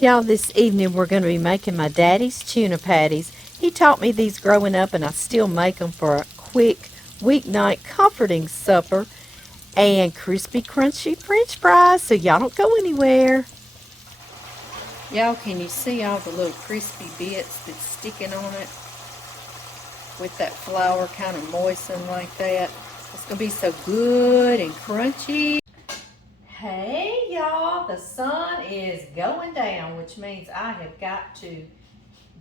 Y'all, this evening we're going to be making my daddy's tuna patties. He taught me these growing up, and I still make them for a quick weeknight comforting supper. And crispy, crunchy french fries, so y'all don't go anywhere. Y'all, can you see all the little crispy bits that's sticking on it? With that flour kind of moistened like that. It's going to be so good and crunchy. Hey y'all, the sun is going down, which means I have got to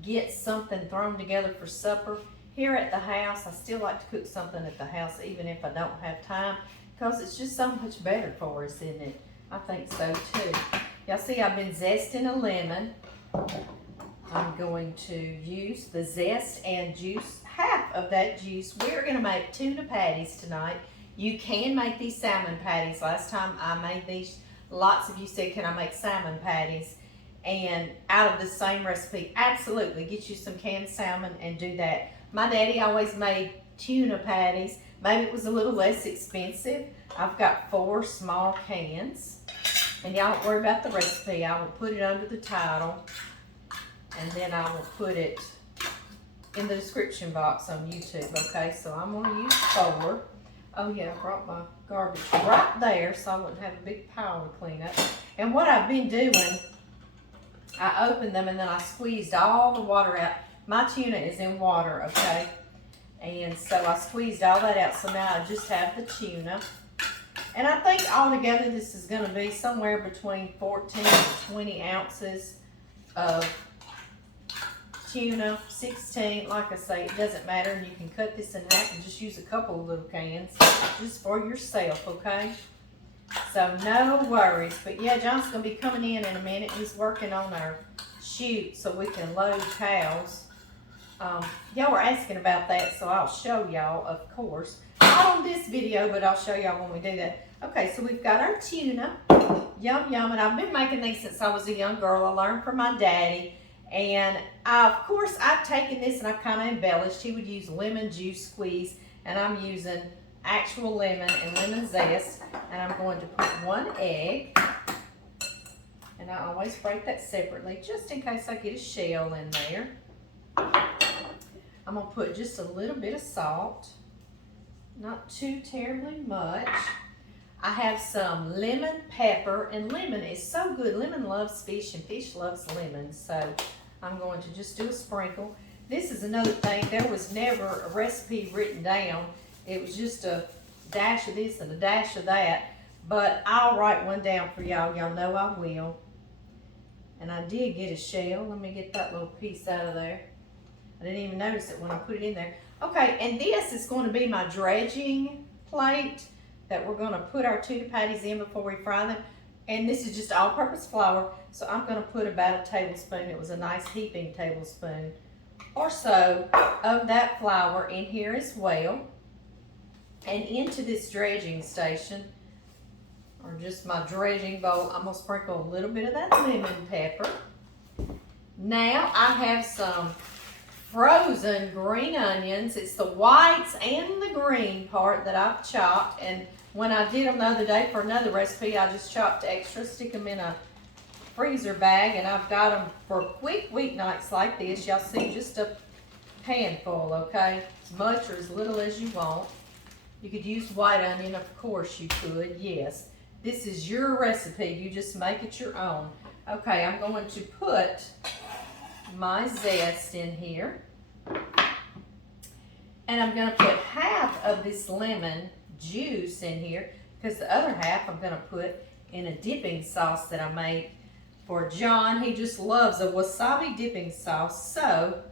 get something thrown together for supper. Here at the house, I still like to cook something at the house even if I don't have time, because it's just so much better for us, isn't it? I think so too. Y'all see I've been zesting a lemon. I'm going to use the zest and juice, half of that juice. We're going to make tuna patties tonight. You can make these salmon patties. Last time I made these, lots of you said, can I make salmon patties? And out of the same recipe, absolutely, get you some canned salmon and do that. My daddy always made tuna patties. Maybe it was a little less expensive. I've got 4 small cans. And y'all don't worry about the recipe. I will put it under the title. And then I will put it in the description box on YouTube, okay? So I'm going to use 4. Oh yeah, I brought my garbage right there so I wouldn't have a big pile to clean up. And what I've been doing, I opened them and then I squeezed all the water out. My tuna is in water, okay? And so I squeezed all that out, so now I just have the tuna. And I think altogether this is going to be somewhere between 14 to 20 ounces of tuna, 16, like I say, it doesn't matter, and you can cut this in half and just use a couple of little cans just for yourself, okay? So no worries. But yeah, John's going to be coming in a minute. He's working on our chute so we can load cows. Y'all were asking about that, so I'll show y'all, of course. Not on this video, but I'll show y'all when we do that. Okay, so we've got our tuna. Yum, yum, and I've been making these since I was a young girl. I learned from my daddy. And of course, I've taken this and I've kind of embellished. He would use lemon juice squeeze, and I'm using actual lemon and lemon zest. And I'm going to put 1 egg. And I always break that separately, just in case I get a shell in there. I'm going to put just a little bit of salt. Not too terribly much. I have some lemon pepper, and lemon is so good. Lemon loves fish, and fish loves lemon, so I'm going to just do a sprinkle. This is another thing. There was never a recipe written down. It was just a dash of this and a dash of that, but I'll write one down for y'all. Y'all know I will. And I did get a shell. Let me get that little piece out of there. I didn't even notice it when I put it in there. Okay, and this is going to be my dredging plate that we're going to put our tuna patties in before we fry them. And this is just all-purpose flour, so I'm going to put about a tablespoon. It was a nice heaping tablespoon or so of that flour in here as well. And into this dredging station, or just my dredging bowl, I'm going to sprinkle a little bit of that lemon pepper. Now I have some frozen green onions. It's the whites and the green part that I've chopped, and when I did them the other day for another recipe, I just chopped extra, stick them in a freezer bag, and I've got them for quick weeknights like this. Y'all see, just a handful, okay? As much or as little as you want. You could use white onion, of course you could, yes. This is your recipe, you just make it your own. Okay, I'm going to put my zest in here. And I'm going to put half of this lemon juice in here, because the other half I'm going to put in a dipping sauce that I made for John. He just loves a wasabi dipping sauce, so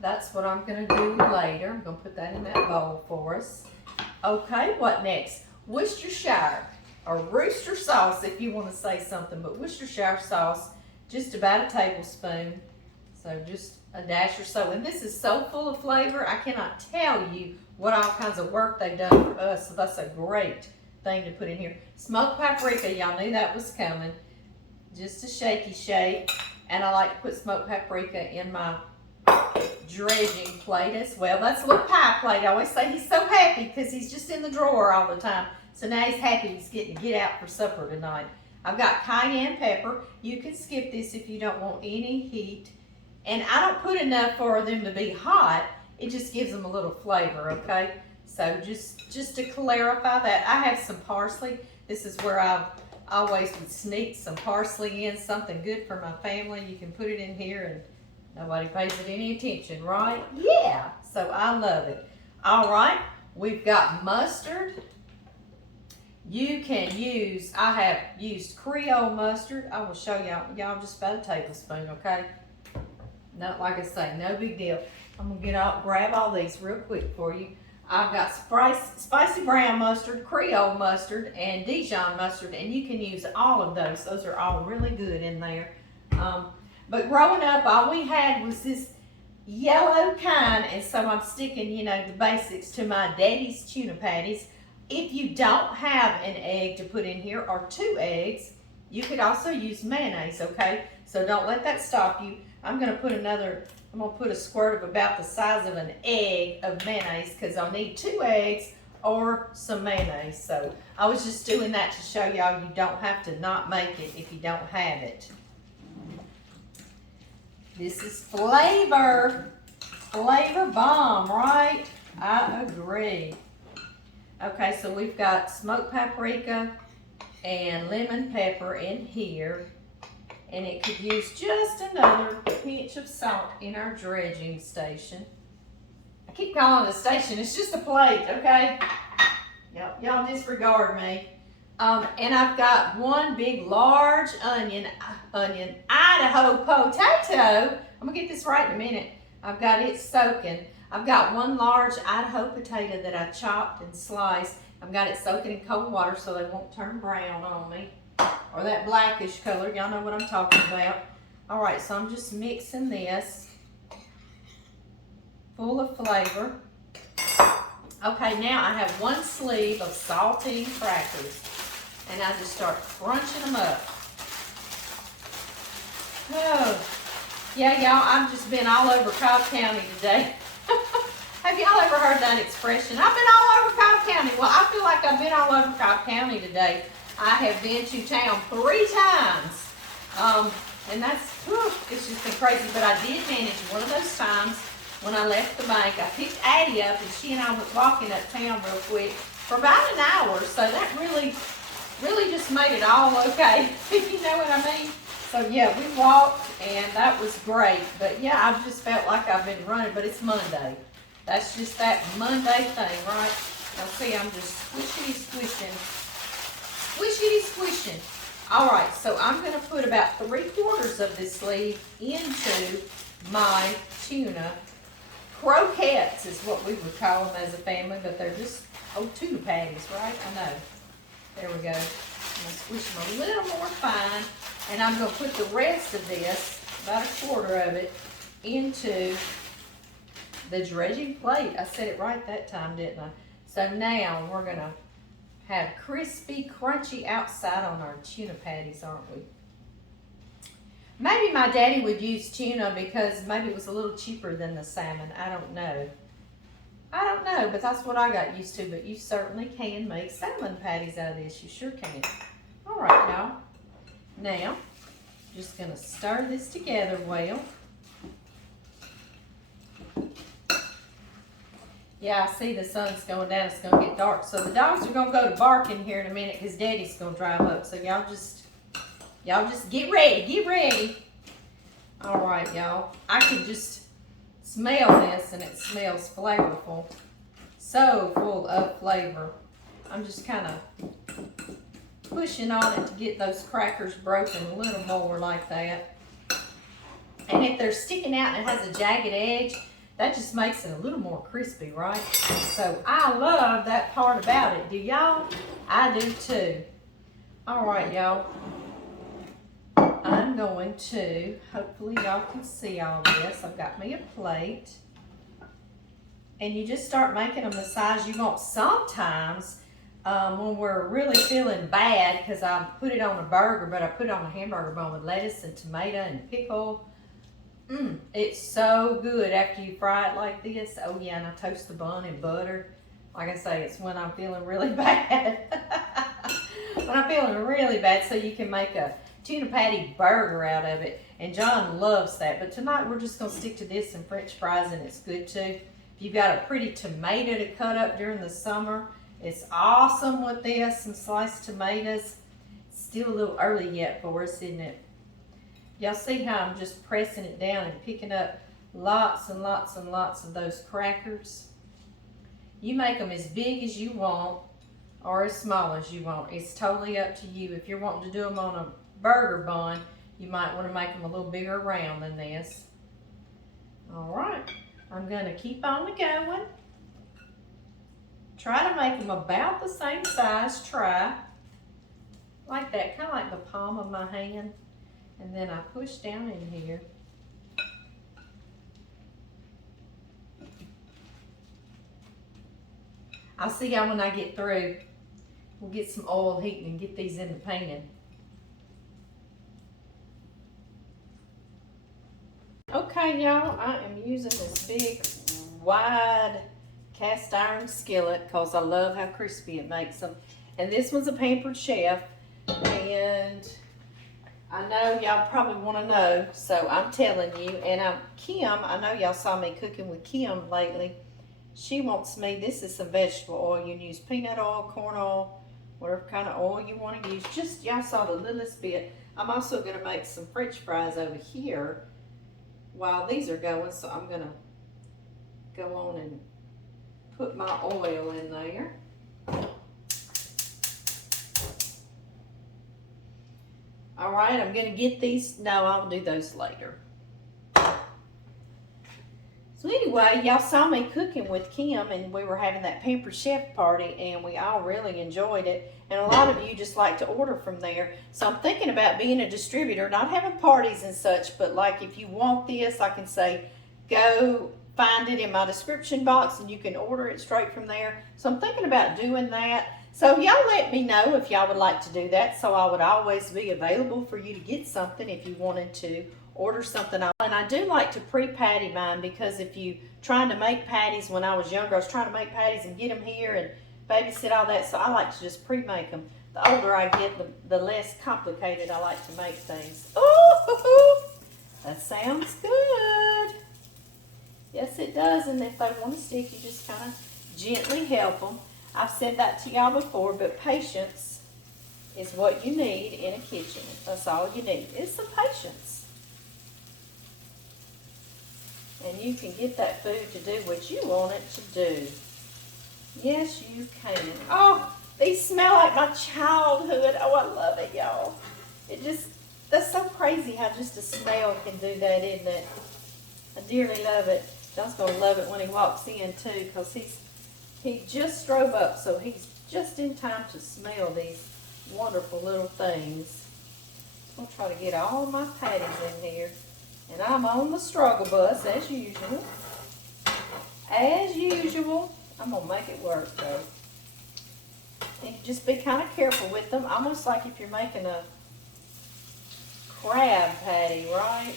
that's what I'm going to do later. I'm going to put that in that bowl for us. Okay, what next? Worcestershire, or rooster sauce if you want to say something, but Worcestershire sauce, just about a tablespoon. So just a dash or so. And this is so full of flavor, I cannot tell you what all kinds of work they've done for us. So that's a great thing to put in here. Smoked paprika, y'all knew that was coming. Just a shaky shake. And I like to put smoked paprika in my dredging plate as well. That's a little pie plate. I always say he's so happy because he's just in the drawer all the time. So now he's happy he's getting to get out for supper tonight. I've got cayenne pepper. You can skip this if you don't want any heat. And I don't put enough for them to be hot. It just gives them a little flavor, okay? So just to clarify that, I have some parsley. This is where I always would sneak some parsley in, something good for my family. You can put it in here and nobody pays it any attention, right? Yeah, so I love it. All right, we've got mustard. You can use, I have used Creole mustard. I will show y'all just about a tablespoon, okay? Not like I say, no big deal. I'm gonna grab all these real quick for you. I've got spicy brown mustard, Creole mustard, and Dijon mustard, and you can use all of those. Those are all really good in there. But growing up, all we had was this yellow kind, and so I'm sticking, you know, the basics to my daddy's tuna patties. If you don't have an egg to put in here, or 2 eggs, you could also use mayonnaise, okay? So don't let that stop you. I'm gonna put a squirt of about the size of an egg of mayonnaise because I'll need 2 eggs or some mayonnaise. So I was just doing that to show y'all you don't have to not make it if you don't have it. This is flavor bomb, right? I agree. Okay, so we've got smoked paprika and lemon pepper in here. And it could use just another pinch of salt in our dredging station. I keep calling it a station, it's just a plate, okay? Y'all disregard me. And I've got one big large onion Idaho potato. I'm gonna get this right in a minute. I've got it soaking. I've got one large Idaho potato that I chopped and sliced. I've got it soaking in cold water so they won't turn brown on me. Or that blackish color, y'all know what I'm talking about. All right, so I'm just mixing this full of flavor. Okay, now I have 1 sleeve of saltine crackers, and I just start crunching them up. Oh, yeah, y'all, I've just been all over Cobb County today. Have y'all ever heard that expression? I've been all over Cobb County. Well, I feel like I've been all over Cobb County today. I have been to town 3 times, and that's, it's just been crazy, but I did manage one of those times when I left the bank. I picked Addie up, and she and I went walking uptown real quick for about an hour, so that really just made it all okay, you know what I mean? So yeah, we walked, and that was great, but yeah, I've just felt like I've been running, but it's Monday. That's just that Monday thing, right? Now see, I'm just squishing. All right, so I'm gonna put about 3/4 of this sleeve into my tuna. Croquettes is what we would call them as a family, but they're just tuna patties, right? I know. There we go. I'm gonna squish them a little more fine, and I'm gonna put the rest of this, about 1/4 of it, into the dredging plate. I said it right that time, didn't I? So now we're gonna have crispy, crunchy outside on our tuna patties, aren't we? Maybe my daddy would use tuna because maybe it was a little cheaper than the salmon. I don't know, but that's what I got used to. But you certainly can make salmon patties out of this. You sure can. All right, y'all. Now, just gonna stir this together well. Yeah, I see the sun's going down. It's going to get dark. So the dogs are going to go to barking here in a minute because Daddy's going to drive up. So y'all just get ready. All right, y'all. I can just smell this, and it smells flavorful. So full of flavor. I'm just kind of pushing on it to get those crackers broken a little more like that. And if they're sticking out and it has a jagged edge, that just makes it a little more crispy, right? So I love that part about it. Do y'all? I do too. All right, y'all. I'm going to, hopefully y'all can see all this. I've got me a plate. And you just start making them the size you want. Sometimes when we're really feeling bad, because I put it on a burger, but I put it on a hamburger bun with lettuce and tomato and pickle. It's so good after you fry it like this. Oh yeah, and I toast the bun in butter. Like I say, it's when I'm feeling really bad. when I'm feeling really bad, so you can make a tuna patty burger out of it. And John loves that. But tonight we're just gonna stick to this and French fries, and it's good too. If you've got a pretty tomato to cut up during the summer, it's awesome with this, some sliced tomatoes. Still a little early yet for us, isn't it? Y'all see how I'm just pressing it down and picking up lots and lots and lots of those crackers. You make them as big as you want or as small as you want. It's totally up to you. If you're wanting to do them on a burger bun, you might want to make them a little bigger round than this. All right, I'm going to keep on going. Try to make them about the same size. Try like that, kind of like the palm of my hand. And then I push down in here. I'll see y'all when I get through. We'll get some oil heating and get these in the pan. Okay, y'all, I am using this big, wide cast iron skillet because I love how crispy it makes them. And this one's a Pampered Chef. And I know y'all probably want to know, so I'm telling you. And Kim, I know y'all saw me cooking with Kim lately. She wants me, this is some vegetable oil. You can use peanut oil, corn oil, whatever kind of oil you want to use. Just, y'all saw the littlest bit. I'm also going to make some French fries over here while these are going. So I'm going to go on and put my oil in there. All right, I'm going to get these. No, I'll do those later. So anyway, y'all saw me cooking with Kim, and we were having that Pampered Chef party, and we all really enjoyed it. And a lot of you just like to order from there. So I'm thinking about being a distributor, not having parties and such, but like if you want this, I can say, go find it in my description box, and you can order it straight from there. So I'm thinking about doing that. So y'all let me know if y'all would like to do that, so I would always be available for you to get something if you wanted to order something. And I do like to pre-patty mine, because if you trying to make patties, when I was younger, I was trying to make patties and get them here and babysit all that, so I like to just pre-make them. The older I get, the less complicated I like to make things. Oh, that sounds good. Yes, it does, and if they want to stick, you just kind of gently help them. I've said that to y'all before, but patience is what you need in a kitchen. That's all you need, is some patience. And you can get that food to do what you want it to do. Yes, you can. Oh, these smell like my childhood. Oh, I love it, y'all. That's so crazy how just a smell can do that, isn't it? I dearly love it. John's going to love it when he walks in, too, because he just drove up, so he's just in time to smell these wonderful little things. I'm going to try to get all my patties in here. And I'm on the struggle bus, as usual. As usual. I'm going to make it work, though. And just be kind of careful with them, almost like if you're making a crab patty, right?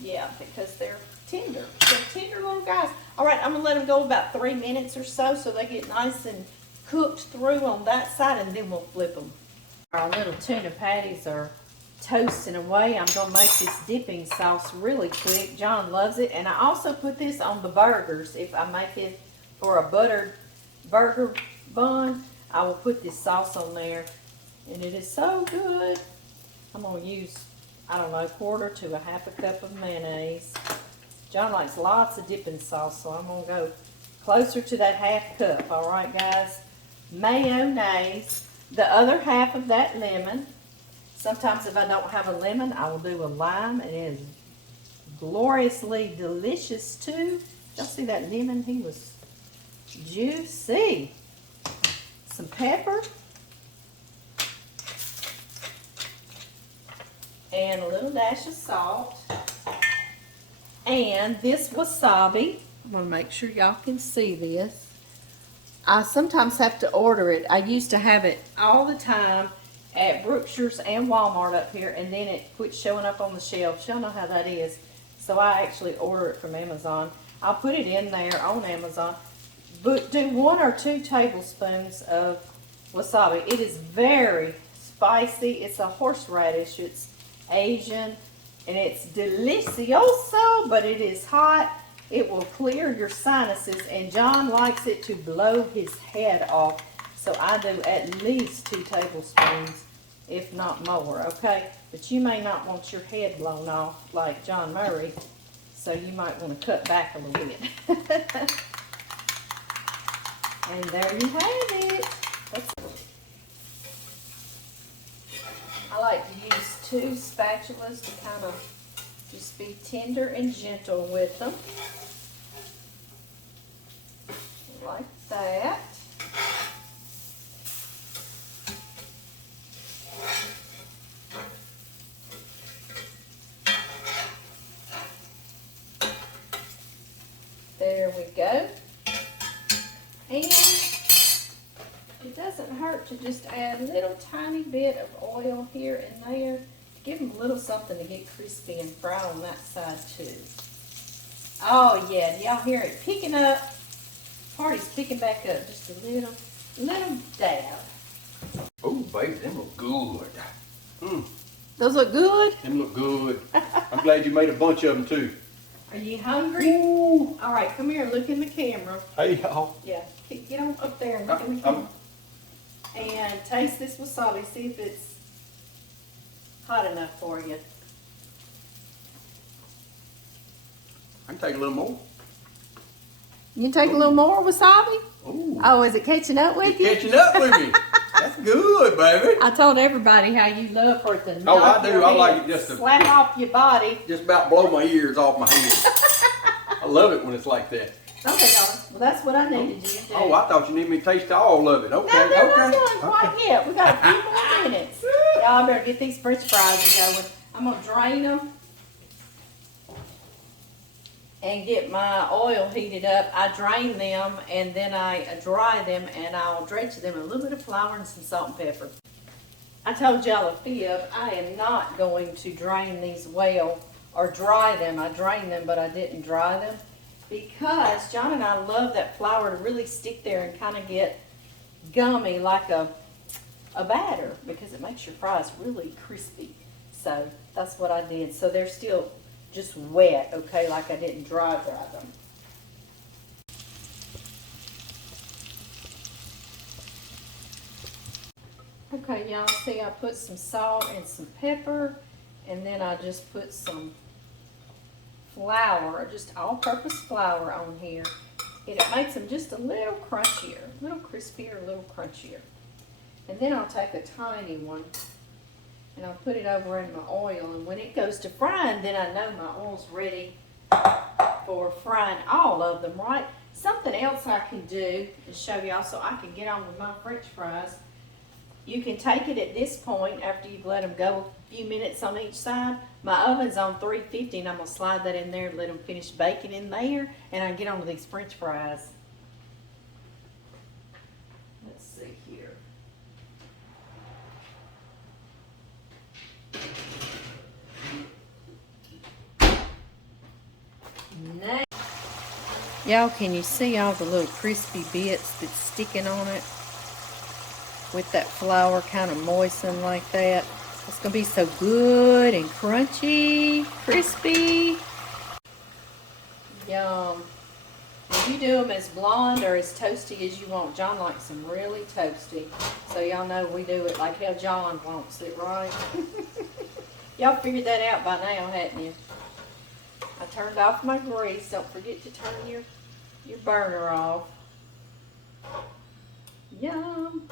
Yeah, because they're tender. They're tender little guys. All right, I'm going to let them go about 3 minutes or so they get nice and cooked through on that side, and then we'll flip them. Our little tuna patties are toasting away. I'm going to make this dipping sauce really quick. John loves it. And I also put this on the burgers. If I make it for a buttered burger bun, I will put this sauce on there. And it is so good. I'm going to use, I don't know, 1/4 to 1/2 cup of mayonnaise. John likes lots of dipping sauce, so I'm going to go closer to that 1/2 cup. All right, guys. Mayonnaise. The other half of that lemon. Sometimes if I don't have a lemon, I will do a lime. It is gloriously delicious, too. Y'all see that lemon? He was juicy. Some pepper. And a little dash of salt. And this wasabi. I'm going to make sure y'all can see this. I sometimes have to order it. I used to have it all the time at Brookshire's and Walmart up here, and then it quit showing up on the shelves. Y'all know how that is. So I actually order it from Amazon. I'll put it in there on Amazon. But do 1 or 2 tablespoons of wasabi. It is very spicy. It's a horseradish. It's Asian, and it's delicioso, but it is hot. It will clear your sinuses, and John likes it to blow his head off. So I do at least 2 tablespoons, if not more, okay? But you may not want your head blown off like John Murray, so you might want to cut back a little bit. And there you have it. I like to use 2 spatulas to kind of just be tender and gentle with them. Like that. There we go. And it doesn't hurt to just add a little tiny bit of oil here and there to give them a little something to get crispy and fry on that side too. Oh yeah, do y'all hear it picking up? Party's picking back up just a little dab. Oh, baby, them look good. Mm. Those look good? Them look good. I'm glad you made a bunch of them too. Are you hungry? Ooh. All right, come here, look in the camera. Hey, y'all. Yeah, get on up there and look in the camera. And taste this wasabi, see if it's hot enough for you. I can take a little more. You can take a little more wasabi? Ooh. Oh, is it catching up with you? Catching up with me. That's good, baby. I told everybody how you love for it to Oh, knock I do. your I head, like it just to slap off your body. just about blow my ears off my head. I love it when it's like that. Okay, darling. Well, that's what I needed you to do. Oh, I thought you needed me to taste all of it. Okay, No, okay. we're not done quite yet. We got a few more minutes. Y'all better get these French fries going. I'm gonna drain them and get my oil heated up. I drain them and then I dry them, and I'll dredge them in a little bit of flour and some salt and pepper. I told y'all a fib, I am not going to drain these well or dry them. I drained them, but I didn't dry them because John and I love that flour to really stick there and kind of get gummy like a batter, because it makes your fries really crispy. So that's what I did. So they're still just wet, okay, like I didn't dry them. Okay, y'all see I put some salt and some pepper, and then I just put some flour, just all-purpose flour on here. And it makes them just a little crunchier, a little crispier, a little crunchier. And then I'll take a tiny one and I'll put it over in my oil, and when it goes to frying, then I know my oil's ready for frying all of them, right? Something else I can do to show y'all so I can get on with my French fries. You can take it at this point after you've let them go a few minutes on each side. My oven's on 350, and I'm going to slide that in there and let them finish baking in there, and I can get on with these French fries. Let's see here. Now, y'all, can you see all the little crispy bits that's sticking on it? With that flour kind of moistened like that. It's going to be so good and crunchy, crispy. Yum. And you do them as blonde or as toasty as you want. John likes them really toasty. So y'all know we do it like how John wants it, right? Y'all figured that out by now, hadn't you? I turned off my grease. Don't forget to turn your burner off. Yum.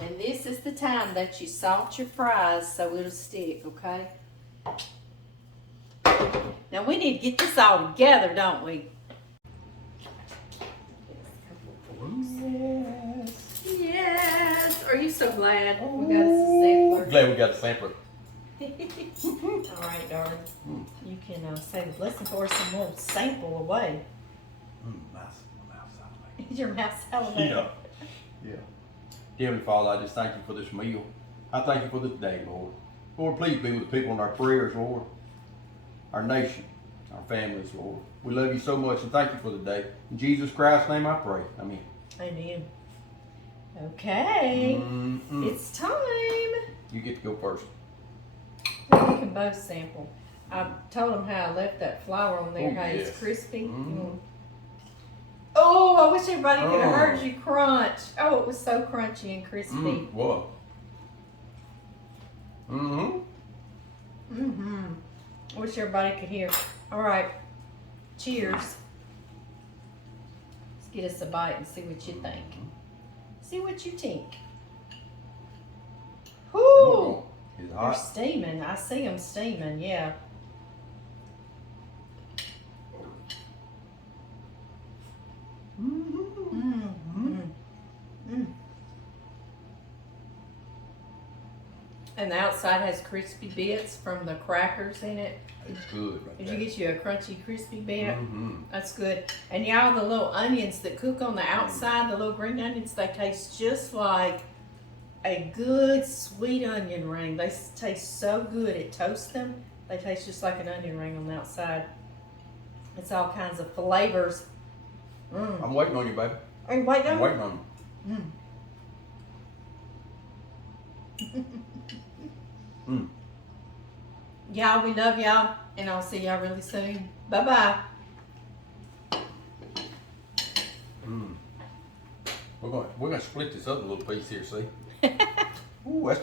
And this is the time that you salt your fries so it'll stick, okay? Now we need to get this all together, don't we? Yes. Yes. Are you so glad we got us a sampler? Glad we got a sampler. All right, darling. You can say the blessing for us and we'll sample away. My mouth sounds Is your mouth salivating? Yeah. Yeah. Dear Heavenly Father, I just thank you for this meal. I thank you for this day, Lord. Lord, please be with the people in our prayers, Lord. Our nation, our families, Lord. We love you so much and thank you for the day. In Jesus Christ's name I pray. Amen. Amen. Okay. It's time. You get to go first. We can both sample. I told them how I left that flour on there, Oh, how yes. it's crispy. Oh, I wish everybody could have heard you crunch. Oh, it was so crunchy and crispy. What? I wish everybody could hear. All right. Cheers. Let's get us a bite and see what you think. See what you think. Whoo! It's They're hot. steaming. I see them steaming, yeah. And the outside has crispy bits from the crackers in it. It's good. Right Did there. you get you a crunchy, crispy bit? That's good. And y'all, the little onions that cook on the outside, the little green onions, they taste just like a good sweet onion ring. They taste so good at toast them. They taste just like an onion ring on the outside. It's all kinds of flavors. I'm waiting on you, baby. Are you waiting on I'm waiting on you. Y'all, we love y'all, and I'll see y'all really soon. Bye-bye. We're gonna split this up a little piece here, see? Ooh, that's